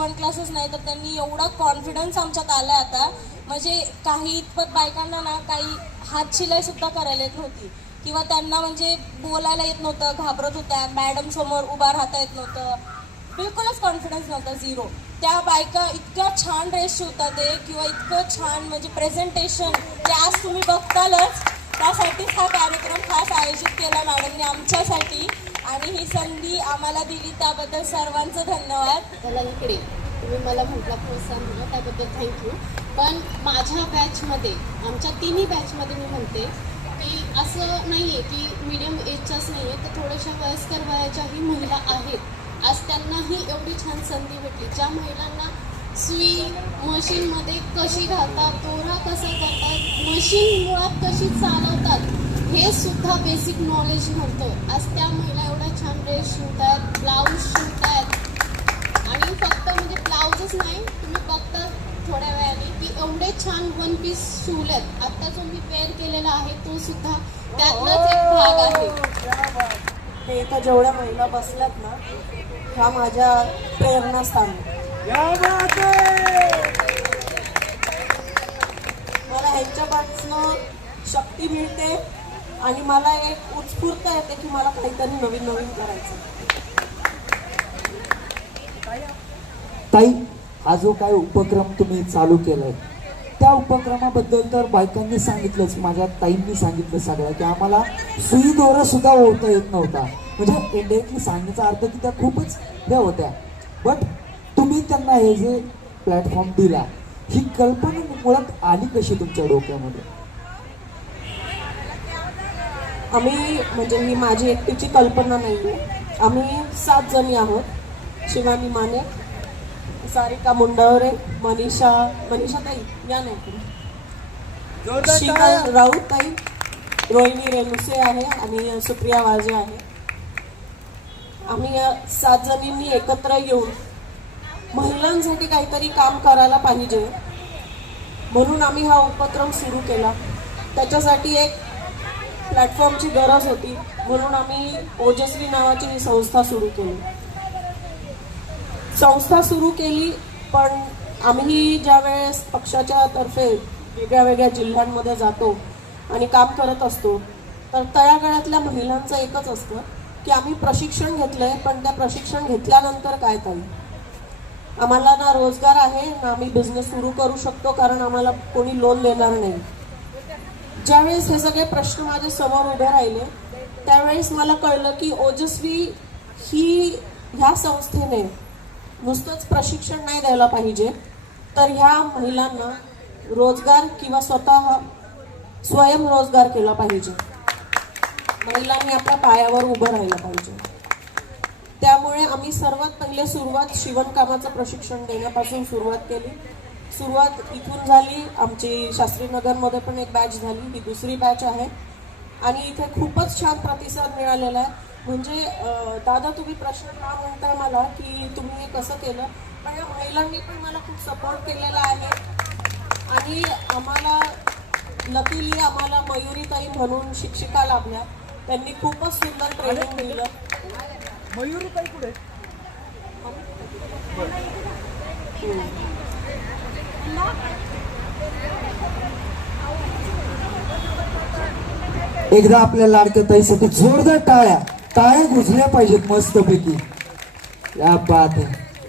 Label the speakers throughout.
Speaker 1: One classes नाही तर त्यांनी एवढा कॉन्फिडन्स आमच्यात आला आता. म्हणजे काही इतपत बायकांना ना काही हात शिलाई सुद्धा करायला येत नव्हती. किंवा त्यांना म्हणजे बोलायला येत नव्हतं घाबरत होत्या. मॅडम समोर उभा राहता येत नव्हतं. बिलकुलच कॉन्फिडन्स नव्हता झिरो त्या बायका इतक्या छान ड्रेस शिवतात ते किंवा इतकं छान म्हणजे प्रेझेंटेशन ते आज तुम्ही बघतालच. त्यासाठीच हा कार्यक्रम खास आयोजित केला मॅडमने आमच्यासाठी. आणि ही संधी आम्हाला दिली त्याबद्दल सर्वांचं धन्यवाद.
Speaker 2: त्याला इकडे. तुम्ही मला म्हटला प्रोत्साहन दिलं त्याबद्दल थँक्यू पण माझ्या बॅचमध्ये आमच्या तिन्ही बॅचमध्ये मी म्हणते की असं नाही आहे की मीडियम एजच्याच नाही आहे तर थोड्याशा वयस्कर वयाच्याही महिला आहेत. आज त्यांनाही एवढी छान संधी भेटली. ज्या महिलांना सुई मशीनमध्ये कशी घालतात दोरा कसा करतात मशीन मुळात कशी चालवतात हे सुद्धा बेसिक नॉलेज नव्हतं. आज त्या महिला एवढ्या छान ड्रेस शिवतायत ब्लाऊज शिवतायत. आणि फक्त म्हणजे ब्लाऊजच नाही तुम्ही बघता थोड्या वेळाने की एवढे छान वन पीस शिवलेत. आता जो मी पेअर केलेला आहे तो सुद्धा त्यातलाच एक भाग आहे.
Speaker 3: हे इथं जेवढ्या महिला बसल्यात ना ह्या माझ्या प्रेरणास्थान. मला ह्यांच्यापासून शक्ती मिळते. आणि मला एक उत्स्फूर्त येते की मला काहीतरी नवीन नवीन करायचं.
Speaker 4: ताई हा जो काय उपक्रम तुम्ही चालू केलाय त्या उपक्रमाबद्दल तर बायकांनी सांगितलंच माझ्या ताईंनी सांगितलं सगळं की आम्हाला सुई दोरा सुद्धा ओढता येत नव्हता. म्हणजे इंडिरेक्टली सांगण्याचा अर्थ की त्या खूपच हे होत्या. बट तुम्ही त्यांना हे जे प्लॅटफॉर्म दिला ही कल्पना मुळात आली कशी तुमच्या डोक्यामध्ये?
Speaker 3: आम्ही म्हणजे ही माझी एकटीची कल्पना नाही आहे आम्ही सात जणी आहोत. शिवानी माने सारिका मुंडवरे मनीषा मनीषा ताई या नाही शीतल राऊत ताई रोहिणी रेणुसे आहे आणि सुप्रिया वाजे आहे. आम्ही या सात जणींनी एकत्र येऊन महिलांसाठी काहीतरी काम करायला पाहिजे. म्हणून आम्ही हा उपक्रम सुरू केला. त्याच्यासाठी एक प्लॅटफॉर्मची गरज होती म्हणून आम्ही ओजस्वी नावाची ही संस्था सुरू केली. संस्था सुरू केली पण आम्ही ज्यावेळेस पक्षाच्या तर्फे वेगळ्या वेगळ्या जिल्ह्यांमध्ये जातो आणि काम करत असतो तर तळागाळातल्या महिलांचं एकच असतं की आम्ही प्रशिक्षण घेतलं आहे पण त्या प्रशिक्षण घेतल्यानंतर काय ताई? आम्हाला ना रोजगार आहे ना आम्ही बिझनेस सुरू करू शकतो कारण आम्हाला कोणी लोन देणार नाही. ज्यावेळेस हे सगळे प्रश्न माझ्यासमोर उभे राहिले त्यावेळेस मला कळलं की ओजस्वी ही ह्या संस्थेने नुसतंच प्रशिक्षण नाही द्यायला पाहिजे तर ह्या महिलांना रोजगार किंवा स्वतः स्वयंरोजगार केला पाहिजे. महिलांनी आपल्या पायावर उभं राहिलं पाहिजे. त्यामुळे आम्ही सर्वात पहिले सुरुवात शिवणकामाचं प्रशिक्षण देण्यापासून सुरुवात केली. सुरुवात इथून झाली. आमची शास्त्रीनगरमध्ये पण एक बॅच झाली. ही दुसरी बॅच आहे. आणि इथे खूपच छान प्रतिसाद मिळालेला आहे. म्हणजे दादा तुम्ही प्रश्न का म्हणताय मला की तुम्ही हे कसं केलं? पण या महिलांनी पण मला खूप सपोर्ट केलेला आहे. आणि आम्हाला लकीली आम्हाला मयुरीताई म्हणून शिक्षिका लाभल्या त्यांनी खूपच सुंदर ट्रेनिंग दिलं.
Speaker 4: एकदा आपल्या लाडक्या ताईसाठी जोरदार टाळ्या. टाळ्या घुसल्या पाहिजेत मस्तपैकी. या बात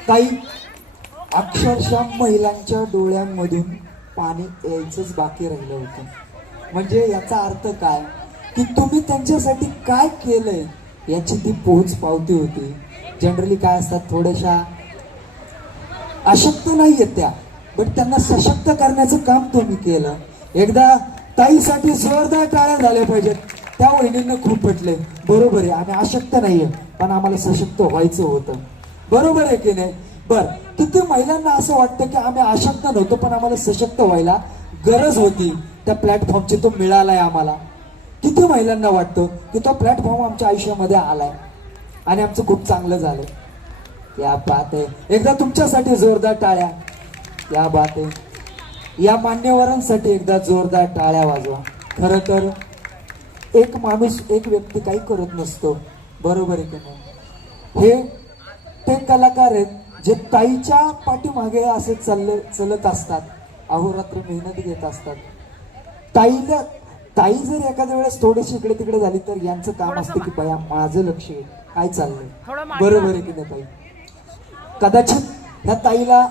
Speaker 4: ताई अक्षरशः महिलांच्या डोळ्यांमधून पाणी यायचंच बाकी राहिलं होतं. म्हणजे याचा अर्थ काय? की तुम्ही त्यांच्यासाठी काय केलंय याची ती पोहोच पावती होती. जनरली काय असतात? थोड्याशा अशक्त नाही आहेत त्या. पण त्यांना सशक्त करण्याचं काम तुम्ही केलं. एकदा ताईसाठी जोरदार टाळ्या झाल्या पाहिजेत. त्या वहिनींना खूप पटले. बरोबर आहे आम्ही अशक्त नाहीये पण आम्हाला सशक्त व्हायचं होतं. बरोबर आहे की नाही? बर किती महिलांना असं वाटतं की आम्ही अशक्त नव्हतो पण आम्हाला सशक्त व्हायला गरज होती. त्या प्लॅटफॉर्मची तो मिळालाय आम्हाला. किती महिलांना वाटतं की तो प्लॅटफॉर्म आमच्या आयुष्यामध्ये आलाय? आणि आमचं खूप चांगलं झालं या बात आहे एकदा तुमच्यासाठी जोरदार टाळ्या. क्या बात. आहे या मान्यवरांसाठी एकदा जोरदार टाळ्या वाजवा. खरं तर एक माणूस एक व्यक्ती काही करत नसतो. बरोबर आहे की नाही? हे ते कलाकार आहेत जे ताईच्या पाठीमागे असे चालले चलत असतात. अहोरात्र मेहनत घेत असतात. ताईला ताई जर एखाद्या वेळेस थोडीशी इकडे तिकडे झाली तर यांचं काम असतं की बया माझं लक्ष आहे. काय चाललंय? बरोबर आहे की नाही ताई? कदाचित ह्या ताईला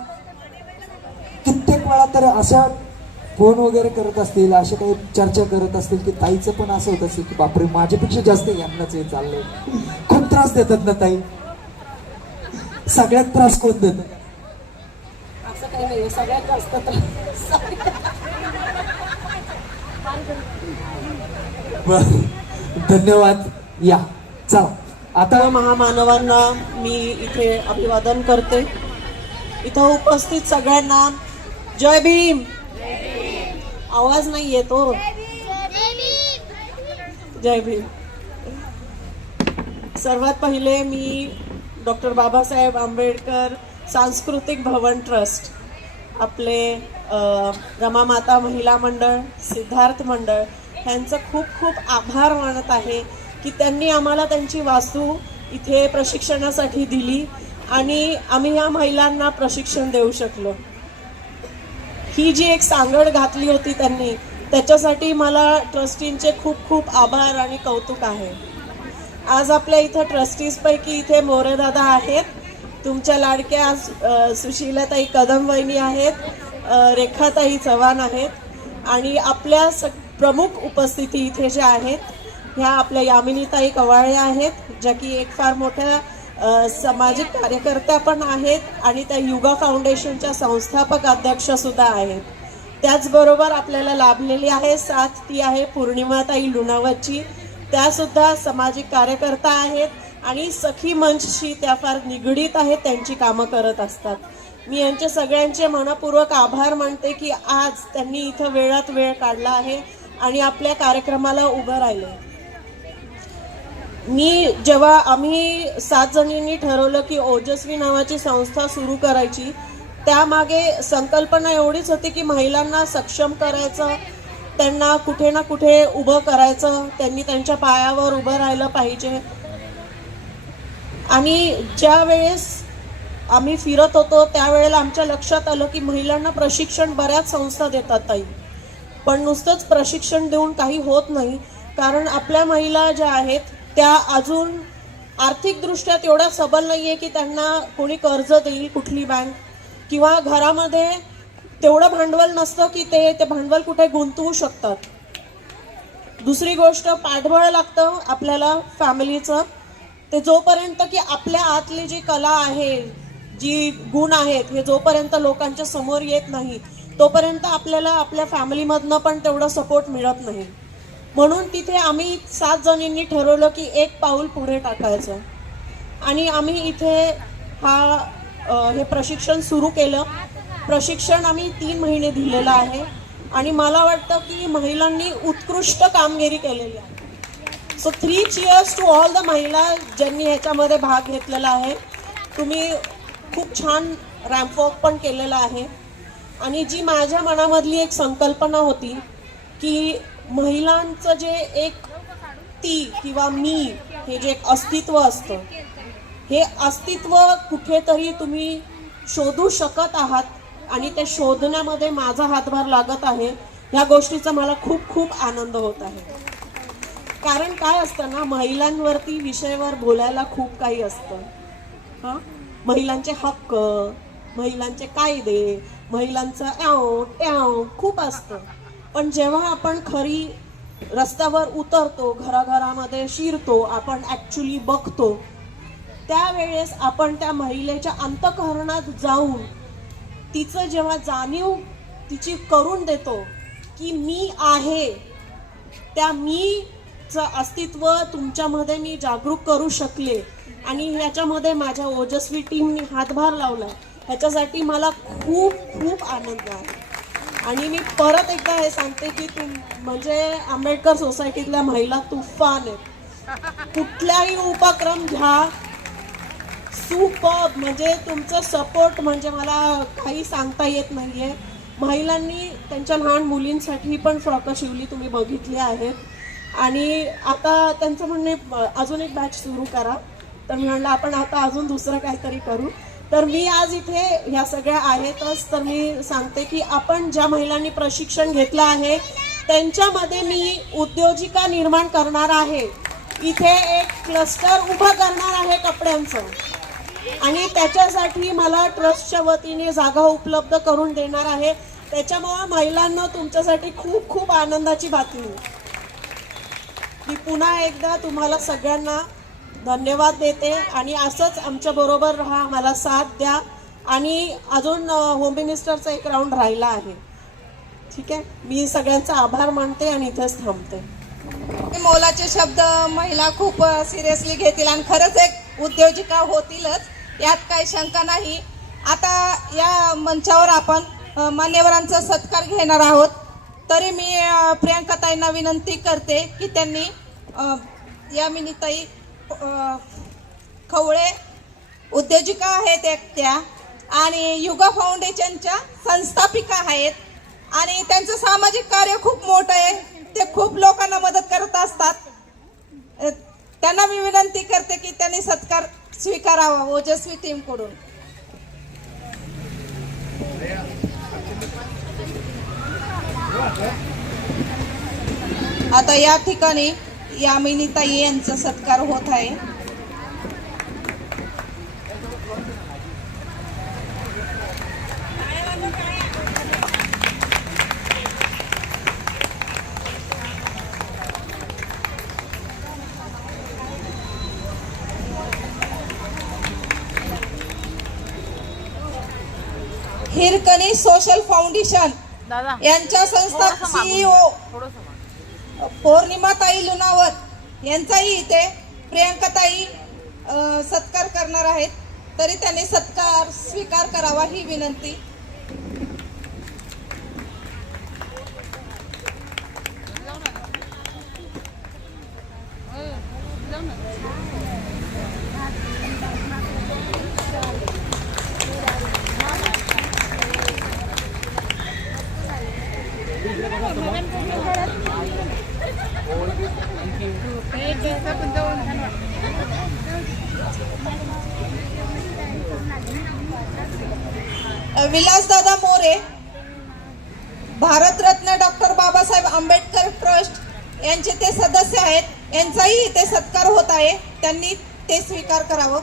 Speaker 4: कित्येक वेळा तर अशा फोन वगैरे करत असतील अशा काही चर्चा करत असतील की ताईचं पण असं होत असेल की बापरे माझ्यापेक्षा जास्त यांनाच हे चाललंय. खूप त्रास देतात ना ताई. सगळ्यात त्रास कोण देत?
Speaker 3: असं काही नाही सगळ्यात जास्त तर
Speaker 4: धन्यवाद. या. चला. आता
Speaker 3: महामानवांना मी इथे अभिवादन करते. इथं उपस्थित सगळ्यांना जय भीम. आवाज नाही येतो. जय भीम. सर्वात पहिले मी डॉक्टर बाबासाहेब आंबेडकर सांस्कृतिक भवन ट्रस्ट आपले रमामाता महिला मंडळ सिद्धार्थ मंडळ ह्यांचं खूप खूप आभार मानत आहे की त्यांनी आम्हाला त्यांची वास्तू इथे प्रशिक्षणासाठी दिली आणि आम्ही या महिलांना प्रशिक्षण देऊ शकलो. ही जी एक सांगड घातली होती त्यांनी त्याच्यासाठी मला ट्रस्टींचे खूप खूप आभार आणि कौतुक आहे. आज आपल्या इथं ट्रस्टीजपैकी इथे मोरेदादा आहेत. तुमच्या लाडक्या आज सुशीलाताई कदम वहिनी आहेत रेखाताई चव्हाण आहेत आणि आपल्या स प्रमुख उपस्थिती इथे ज्या आहेत ह्या आपल्या यामिनीताई कवाळे आहेत ज्या की एक फार मोठ्या सामाजिक कार्यकर्त्या पण आहेत आणि त्या युगा फाउंडेशनच्या संस्थापक अध्यक्ष सुद्धा आहेत. त्याचबरोबर आपल्याला लाभलेली आहे साथ ती आहे पौर्णिमाताई लुणावतची. त्यासुद्धा सामाजिक कार्यकर्ता आहेत आणि सखी मंचशी त्या फार निगडीत आहेत त्यांची कामं करत असतात. मी यांचे सगळ्यांचे मनपूर्वक आभार मानते की आज त्यांनी इथं वेळात वेळ काढला आहे आणि आपल्या कार्यक्रमाला उभं राहिलं मी जेव्हा आम्ही सात जणींनी ठरवलं की ओजस्वी नावाची संस्था सुरू करायची त्यामागे संकल्पना एवढीच होती की महिलांना सक्षम करायचं त्यांना कुठे ना कुठे उभं करायचं त्यांनी त्यांच्या पायावर उभं राहिलं पाहिजे. आणि ज्या वेळेस आम्ही फिरत होतो त्यावेळेला आमच्या लक्षात आलं की महिलांना प्रशिक्षण बऱ्याच संस्था देतात ताई. पण नुसतंच प्रशिक्षण देऊन काही होत नाही कारण आपल्या महिला ज्या आहेत त्या अजून आर्थिकदृष्ट्या तेवढ्या सबल नाही आहे की त्यांना कोणी कर्ज देईल कुठली बँक किंवा घरामध्ये तेवढं भांडवल नसतं की ते ते भांडवल कुठे गुंतवू शकतात. दुसरी गोष्ट पाठबळ लागतं आपल्याला फॅमिलीचं. ते जोपर्यंत की आपल्या आतली जी कला आहे जी गुण आहेत हे जोपर्यंत लोकांच्या समोर येत नाही तोपर्यंत आपल्याला आपल्या फॅमिलीमधनं पण तेवढं सपोर्ट मिळत नाही. म्हणून तिथे आम्ही सात जणींनी ठरवलं की एक पाऊल पुढे टाकायचं. आणि आम्ही इथे हा हे प्रशिक्षण सुरू केलं. प्रशिक्षण आम्ही तीन महिने दिलेलं आहे. आणि मला वाटतं की महिलांनी उत्कृष्ट कामगिरी केलेली आहे. So three cheers to all the महिला ज्यांनी ह्याच्यामध्ये भाग घेतलेला आहे. तुम्ही खूप छान रॅम्पवॉक पण केलेला आहे. आणि जी माझ्या मनामधली एक संकल्पना होती की महिलांचं जे एक ती किंवा मी हे जे एक अस्तित्व असतं हे अस्तित्व कुठेतरी तुम्ही शोधू शकत आहात आणि ते शोधण्यामध्ये माझा हातभार लागत आहे ह्या गोष्टीचा मला खूप खूप आनंद होत आहे. कारण काय असतं ना महिलांवरती विषयावर बोलायला खूप काही असतं. हां? महिलांचे हक्क महिलांचे कायदे महिलांचं ॲव ॲव खूप असतं. पण जेव्हा आपण खरी रस्त्यावर उतरतो घराघरामध्ये शिरतो आपण ॲक्च्युली बघतो त्यावेळेस आपण त्या महिलेच्या अंतकरणात जाऊन तिचं जेव्हा जाणीव तिची करून देतो की मी आहे त्या मीचं अस्तित्व तुमच्यामध्ये मी जागरूक करू शकले आणि ह्याच्यामध्ये माझ्या ओजस्वी टीमनी हातभार लावला ह्याच्यासाठी मला खूप खूप आनंद आहे. आणि मी परत एकदा हे सांगते की तुम म्हणजे आंबेडकर सोसायटीतल्या महिला तुफान आहेत. कुठलाही उपक्रम घ्या. सुपर म्हणजे तुमचं सपोर्ट म्हणजे मला काही सांगता येत नाहीये. महिलांनी त्यांच्या लहान मुलींसाठी पण फ्रॉकं शिवली तुम्ही बघितली आहेत. आणि आता त्यांचं म्हणणे अजून एक बॅच सुरू करा. तर म्हणलं आपण आता अजून दुसरं काहीतरी करू. तर मी आज इथे ह्या सगळ्या आहेतच. तर मी सांगते की आपण ज्या महिलांनी प्रशिक्षण घेतलं आहे त्यांच्यामध्ये मी उद्योजिका निर्माण करणार आहे. इथे एक क्लस्टर उभं करणार आहे कपड्यांचं. आणि त्याच्यासाठी मला ट्रस्टच्या वतीने जागा उपलब्ध करून देणार आहे. त्याच्यामुळे महिलांना तुमच्यासाठी खूप खूप आनंदाची बातमी. मी पुन्हा एकदा तुम्हाला सगळ्यांना धन्यवाद देते आणि असंच आमच्या बरोबर राहा मला साथ द्या. आणि अजून होम मिनिस्टरचा एक राऊंड राहिला आहे. ठीक आहे? मी सगळ्यांचा आभार मानते आणि इथेच थांबते.
Speaker 5: मोलाचे शब्द महिला खूप सिरियसली घेतील आणि खरंच एक उद्योजिका होतीलच यात काही शंका नाही. आता या मंचावर आपण मान्यवरांचा सत्कार घेणार आहोत. तरी मी प्रियंकाताईंना विनंती करते की त्यांनी या मिनिताई खवळे उद्योजिका आहेत एक त्या आणि युगा फाउंडेशनच्या संस्थापिका आहेत. आणि त्यांचं सामाजिक कार्य खूप मोठं आहे. ते खूप लोकांना मदत करत असतात. त्यांना मी विनंती करते की त्यांनी सत्कार स्वीकारावा ओजस्वी टीमकडून. आता या ठिकाणी यामिनीताई यांचा सत्कार होत आहे. हिरकणी सोशल फाउंडेशन यांच्या संस्था सीईओ पौर्णिमाताई लुनावत यांचाही इथे प्रियंकाताई सत्कार करणार आहेत. तरी त्यांनी सत्कार स्वीकार करावा ही विनंती विलासदादा मोरे भारतरत्न डॉक्टर बाबासाहेब आंबेडकर ट्रस्ट यांचे ते सदस्य आहेत यांचाही इथे सत्कार होत आहे त्यांनी ते स्वीकार करावं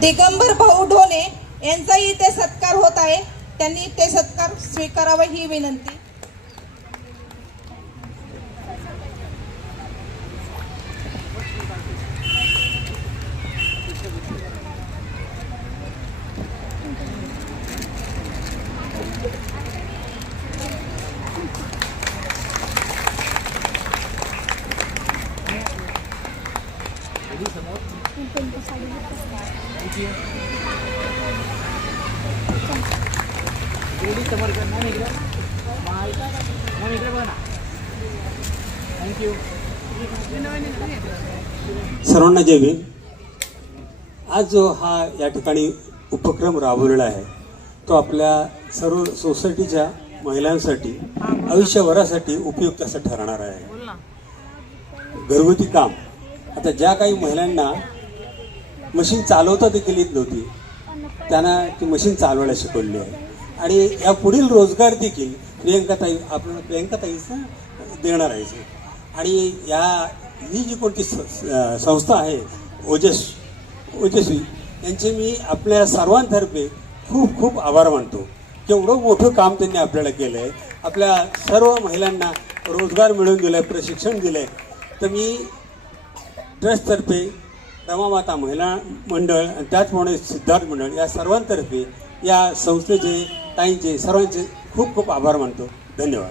Speaker 5: दिगंबर भाऊ ढोणे यांचाही इथे सत्कार होत आहे. त्यांनी ते सत्कार स्वीकारावा ही विनंती.
Speaker 6: सर्वांना जय भीम. आज जो हा या ठिकाणी उपक्रम राबवलेला आहे. तो आपल्या सर्व सोसायटीच्या महिलांसाठी आयुष्यभरासाठी उपयुक्त असं ठरणार आहे. घरगुती काम. आता ज्या काही महिलांना मशीन चालवता देखील येत नव्हती त्यांना ती मशीन चालवायला शिकवली आहे. आणि या पुढील रोजगार देखील प्रियंकाताई आपल्याला प्रियंकाताईच देणार आहे. आणि या ही जी कोणती स- संस्था आहे ओजस ओजस्वी यांचे मी आपल्या सर्वांतर्फे खूप खूप आभार मानतो. केवढं मोठं काम त्यांनी आपल्याला केलं आहे आपल्या सर्व महिलांना रोजगार मिळवून दिलं आहे प्रशिक्षण दिलं आहे तर मी ट्रस्टतर्फे रमामाता महिला मंडळ आणि त्याचप्रमाणे सिद्धार्थ मंडळ या सर्वांतर्फे या संस्थेचे ताईंचे सर्वांचे खूप खूप आभार मानतो. धन्यवाद.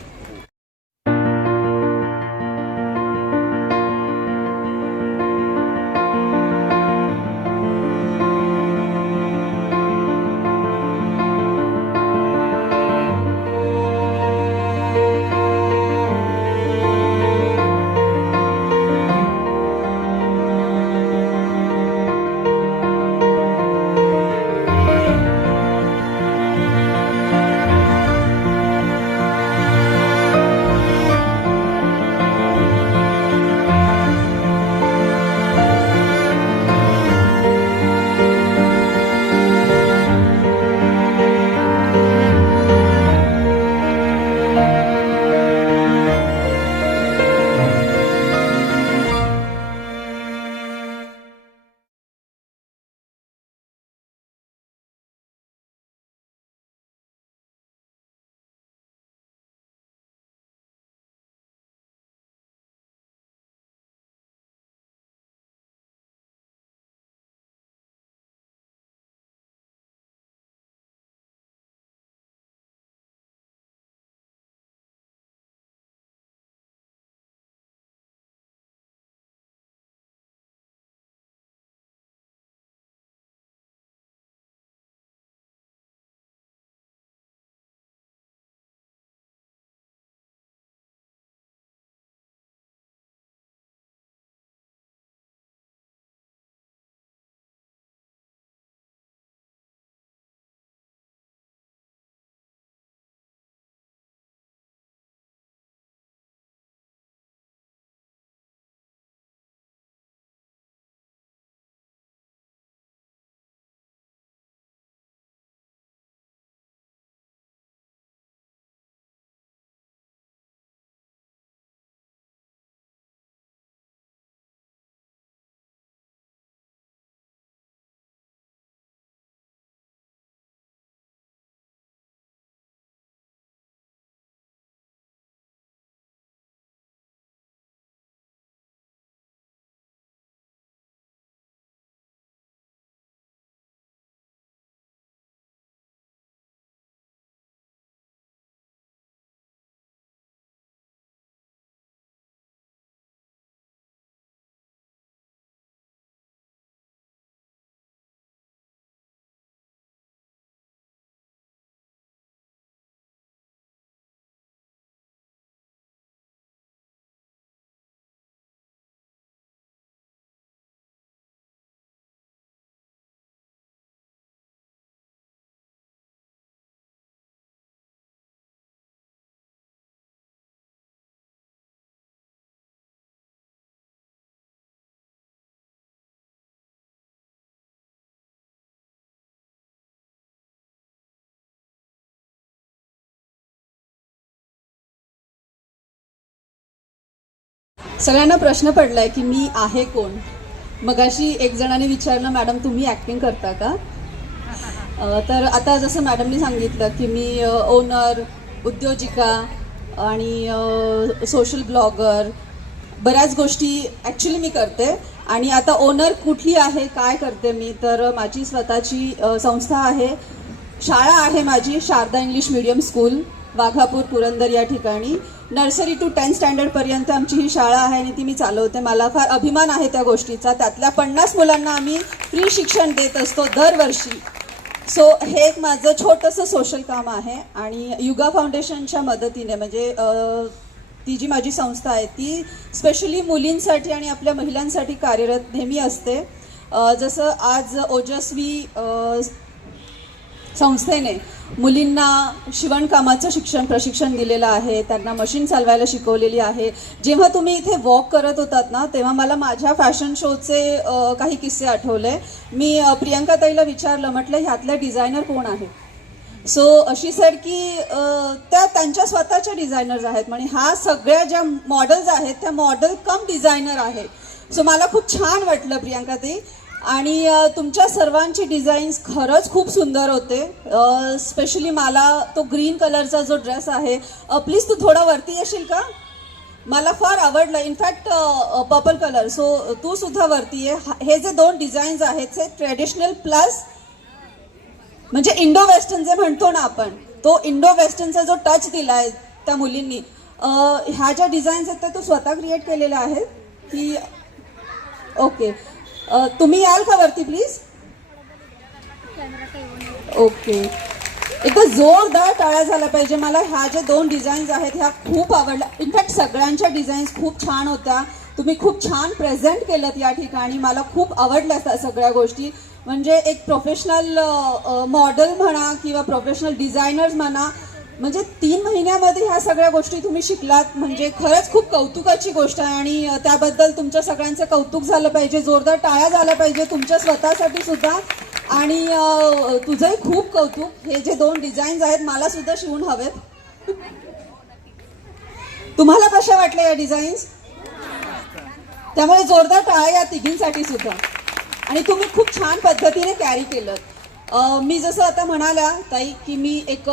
Speaker 7: सगळ्यांना प्रश्न पडलाय की मी आहे कोण? मगाशी एक जणाने विचारलं मॅडम तुम्ही ॲक्टिंग करता का तर आता जसं मॅडमनी सांगितलं की मी ओनर उद्योजिका आणि सोशल ब्लॉगर बऱ्याच गोष्टी ॲक्च्युली मी करते. आणि आता ओनर कुठली आहे काय करते मी तर माझी स्वतःची संस्था आहे. शाळा आहे माझी Sharda English medium school Waghapur Purandar या ठिकाणी. नर्सरी टू टेन्थ स्टँडर्डपर्यंत आमची ही शाळा आहे आणि ती मी चालवते. मला फार अभिमान आहे त्या गोष्टीचा. त्यातल्या पन्नास मुलांना आम्ही फ्री शिक्षण देत असतो दरवर्षी. सो हे एक माझं छोटंसं सोशल काम आहे आणि युगा फाउंडेशनच्या मदतीने म्हणजे ती जी माझी संस्था आहे ती स्पेशली मुलींसाठी आणि आपल्या महिलांसाठी कार्यरत नेहमी असते. जसं आज ओजस्वी संस्थेने मुलींना शिवणकामाचं शिक्षण प्रशिक्षण दिलेलं आहे त्यांना मशीन चालवायला शिकवलेली आहे. जेव्हा तुम्ही इथे वॉक करत होतात ना तेव्हा मला माझ्या फॅशन शोचे काही किस्से आठवले. मी प्रियंका ताईला विचारलं म्हटलं ह्यातल्या डिझायनर कोण आहे? सो अशी सर की त्या त्यांच्या स्वतःच्या डिझायनर्स आहेत. म्हणजे ह्या सगळ्या ज्या मॉडेल्स आहेत त्या मॉडेल कम डिझायनर आहेत. सो मला खूप छान वाटलं प्रियांका ताई. आणि तुमच्या सर्वांची डिझाईन्स खरंच खूप सुंदर होते. स्पेशली मला तो ग्रीन कलरचा जो ड्रेस आहे प्लीज तू थोडा वरती येशील का? मला फार आवडलं. In fact purple colour so तू सुद्धा वरती आहे हे जे दोन डिझाईन्स आहेत ते ट्रेडिशनल प्लस म्हणजे इंडो वेस्टर्न जे म्हणतो ना आपण तो इंडो वेस्टर्नचा जो टच दिला आहे त्या मुलींनी ह्या ज्या डिझाईन्स आहेत त्या तू स्वतः क्रिएट केलेल्या आहेत? की ओके. तुम्ही याल का वरती प्लीज ओके एकदा जोरदार टाळ्या झाल्या पाहिजे. मला ह्या ज्या दोन डिझाईन्स आहेत ह्या खूप आवडल्या. इनफॅक्ट सगळ्यांच्या डिझाईन्स खूप छान होत्या. तुम्ही खूप छान प्रेझेंट केलं या ठिकाणी. मला खूप आवडल्या त्या सगळ्या गोष्टी. म्हणजे एक प्रोफेशनल मॉडेल म्हणा किंवा प्रोफेशनल डिझायनर्स म्हणा म्हणजे तीन महिन्यामध्ये ह्या सगळ्या गोष्टी तुम्ही शिकलात. म्हणजे खरंच खूप कौतुकाची गोष्ट आहे आणि त्याबद्दल तुमच्या सगळ्यांचं कौतुक झालं पाहिजे जोरदार टाळ्या झाल्या पाहिजे तुमच्या स्वतःसाठी सुद्धा. आणि तुझंही खूप कौतुक. हे जे दोन डिझाईन्स आहेत मला सुद्धा शिवून हवेत. तुम्हाला कशा वाटल्या या डिझाईन्स त्यामुळे जोरदार टाळ्या या तिघींसाठी सुद्धा. आणि तुम्ही खूप छान पद्धतीने कॅरी केलं. मी जसं आता म्हणाल्या ताई की मी एक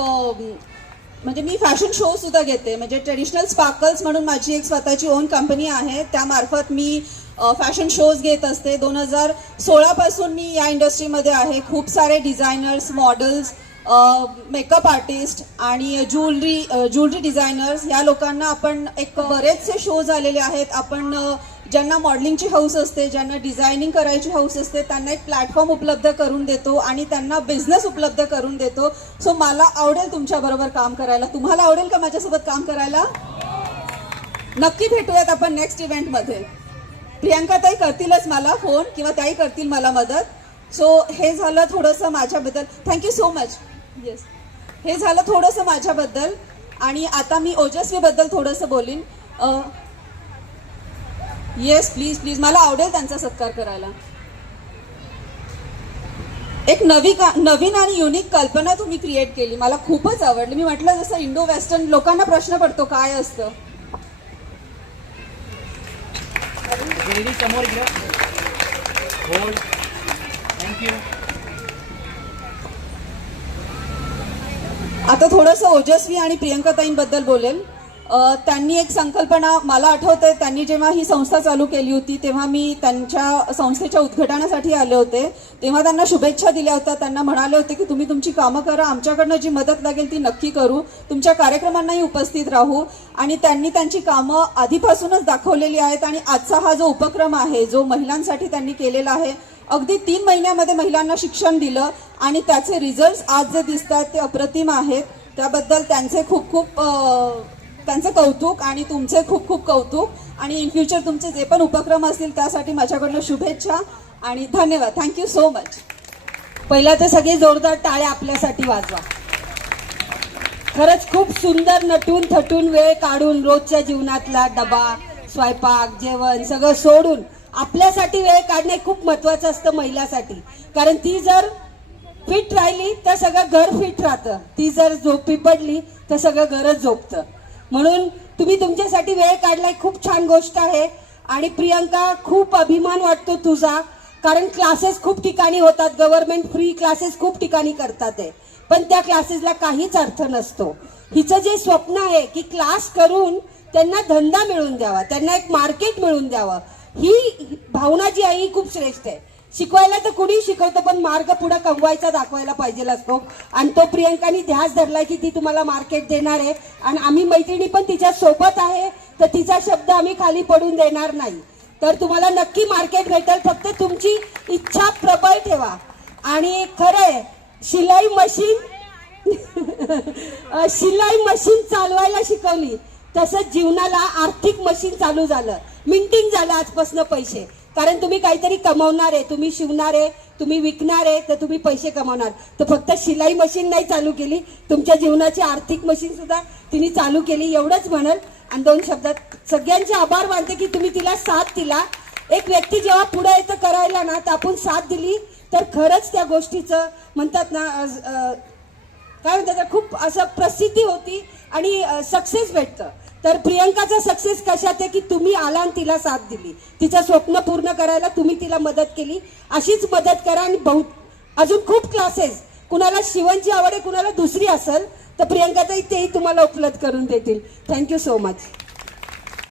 Speaker 7: म्हणजे मी फॅशन शो सुद्धा घेते. म्हणजे ट्रेडिशनल स्पार्कल्स म्हणून माझी एक स्वतःची ओन कंपनी आहे. त्यामार्फत मी फॅशन शोज घेत असते. दोन हजार सोळापासून मी या इंडस्ट्रीमध्ये आहे. खूप सारे डिझायनर्स मॉडेल्स मेकअप आर्टिस्ट आणि ज्वेलरी ज्वेलरी डिझायनर्स या लोकांना आपण एक बरेचसे शोज आलेले आहेत. आपण ज्यांना मॉडेलिंगची हौस असते ज्यांना डिझायनिंग करायची हौस असते त्यांना एक प्लॅटफॉर्म उपलब्ध करून देतो आणि त्यांना बिझनेस उपलब्ध करून देतो. सो मला आवडेल तुमच्याबरोबर काम करायला. तुम्हाला आवडेल का माझ्यासोबत काम करायला? नक्की भेटूयात आपण नेक्स्ट इव्हेंटमध्ये प्रियांका ताई करतीलच मला फोन किंवा ताई करतील मला मदत. सो हे झालं थोडंसं माझ्याबद्दल. थँक्यू सो मच येस हे झालं थोडंसं माझ्याबद्दल. आणि आता मी ओजस्वीबद्दल थोडंसं बोलीन. येस प्लीज प्लीज मला आवडेल त्यांचा सत्कार करायला. एक नवी का नवीन आणि युनिक कल्पना तुम्ही क्रिएट केली. मला खूपच आवडली. मी म्हटलं जसं इंडो वेस्टर्न लोकांना प्रश्न पडतो काय असतं? आता थोडंसं ओजस्वी आणि प्रियंकाताईंबद्दल बोलेल. त्यांनी एक संकल्पना मला आठवते. त्यांनी जेव्हा ही संस्था चालू केली होती तेव्हा मी त्यांच्या संस्थेच्या उद्घाटनासाठी आले होते. तेव्हा त्यांना शुभेच्छा दिल्या होत्या. त्यांना म्हणाले होते की तुम्ही तुमची कामं करा. आमच्याकडनं जी मदत लागेल ती नक्की करू. तुमच्या कार्यक्रमांनाही उपस्थित राहू. आणि त्यांनी त्यांची कामं आधीपासूनच दाखवलेली आहेत आणि आजचा हा जो उपक्रम आहे जो महिलांसाठी त्यांनी केलेला आहे अगदी तीन महिन्यामध्ये महिलांना शिक्षण दिलं आणि त्याचे रिझल्ट आज जे दिसतात ते अप्रतिम आहेत. त्याबद्दल त्यांचे खूप खूप त्यांचं कौतुक आणि तुमचे खूप खूप कौतुक. आणि इन फ्युचर तुमचे जे पण उपक्रम असतील त्यासाठी माझ्याकडनं शुभेच्छा आणि धन्यवाद. थँक्यू सो मच
Speaker 8: पहिला तर सगळे जोरदार टाळ्या आपल्यासाठी वाजवा. खरंच खूप सुंदर नटून थटून वेळ काढून रोजच्या जीवनातला डबा स्वयंपाक जेवण सगळं सोडून आपल्यासाठी वेळ काढणे खूप महत्वाचं असतं महिलासाठी. कारण ती जर फिट राहिली तर सगळं घर फिट राहतं. ती जर झोपी पडली तर सगळं घरच झोपतं. म्हणून तुम्ही तुमच्यासाठी वेळ काढलाय. खूप छान गोष्ट आहे. आणि प्रियंका खूप अभिमान वाटतो तुझा. कारण क्लासेस खूप ठिकाणी होतात. गव्हर्नमेंट फ्री क्लासेस खूप ठिकाणी करतात आहे पण त्या क्लासेसला काहीच अर्थ नसतो. हिचं जे स्वप्न आहे की क्लास करून त्यांना धंदा मिळून द्यावा. त्यांना एक मार्केट मिळून द्यावं. ही भावना जी आहे ही खूप श्रेष्ठ आहे. शिकवायला तर कुणी शिकवतं पण मार्ग पुढे कमवायचा दाखवायला पाहिजे असतो. आणि तो प्रियंकानी ध्यास धरलाय की ती तुम्हाला मार्केट देणार आहे. आणि आम्ही मैत्रिणी पण तिच्या सोबत आहे तर तिचा शब्द आम्ही खाली पडून देणार नाही. तर तुम्हाला नक्की मार्केट भेटेल फक्त तुमची इच्छा प्रबळ ठेवा. आणि खरं आहे शिलाई मशीन शिलाई मशीन चालवायला शिकवली. तसंच जीवनाला आर्थिक मशीन चालू झालं. मिंटिंग झालं आजपासून पैसे. कारण तुम्ही काहीतरी कमवणार आहे तुम्ही शिवणार आहे तुम्ही विकणार आहे तर तुम्ही पैसे कमवणार. तर फक्त शिलाई मशीन नाही चालू केली तुमच्या जीवनाची आर्थिक मशीन सुद्धा तिने चालू केली एवढंच म्हणल. आणि दोन शब्दात सगळ्यांचे आभार मानते की तुम्ही तिला साथ दिला. एक व्यक्ती जेव्हा पुढे येतं करायला ना तर आपण साथ दिली. तर खरंच त्या गोष्टीचं म्हणतात ना काय म्हणतात खूप असं प्रसिद्धी होती आणि सक्सेस भेटतं. तर प्रियंकाचा सक्सेस कशात आहे की तुम्ही आला आणि तिला साथ दिली? तिचं स्वप्न पूर्ण करायला तुम्ही तिला मदत केली. अशीच मदत करा आणि बहुत अजून खूप क्लासेस कुणाला शिवणची आवड आहे कुणाला दुसरी असेल तर प्रियंकाताई तेही तुम्हाला उपलब्ध करून देतील. Thank you so much